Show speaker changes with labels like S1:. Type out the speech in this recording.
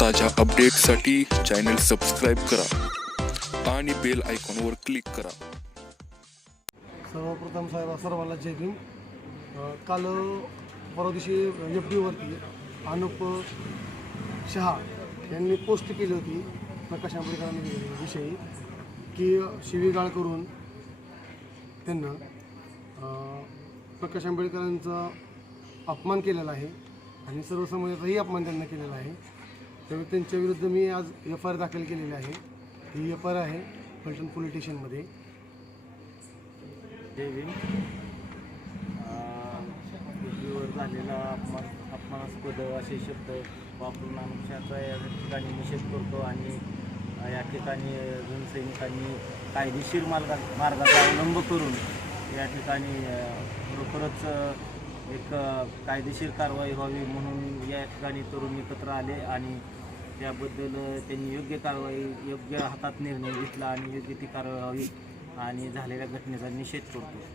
S1: ताज्या अपडेटसाठी channel subscribe करा आणि बेल आयकॉनवर क्लिक करा.
S2: सर्वप्रथम साहेब सर्वांना जय भीम. काल परवा दिवशी एफ डीवरती अनुप शहा यांनी पोस्ट केली होती प्रकाश आंबेडकरांविषयी की शिवीगाळ करून त्यांना प्रकाश आंबेडकरांचा अपमान केलेला आहे आणि सर्वसमाजाचाही अपमान त्यांना केलेला आहे. त्यामुळे त्यांच्या विरुद्ध मी आज एफ आय आर दाखल केलेली आहे. ही एफ आय आर आहे फलटण पोलीस स्टेशनमध्ये.
S3: पृथ्वीवर झालेला अपमान अपमानास्पद असे शब्द वापरून आमच्याचा या ठिकाणी निषेध करतो आणि या ठिकाणी जनसैनिकांनी कायदेशीर मार्गा मार्गाचा अवलंब करून या ठिकाणी खरोखरच एक कायदेशीर कारवाई व्हावी म्हणून या ठिकाणी तरुण एकत्र आले आणि त्याबद्दल त्यांनी योग्य कारवाई योग्य हातात निर्णय घेतला आणि योग्य ती कारवाई व्हावी आणि झालेल्या घटनेचा निषेध करतो.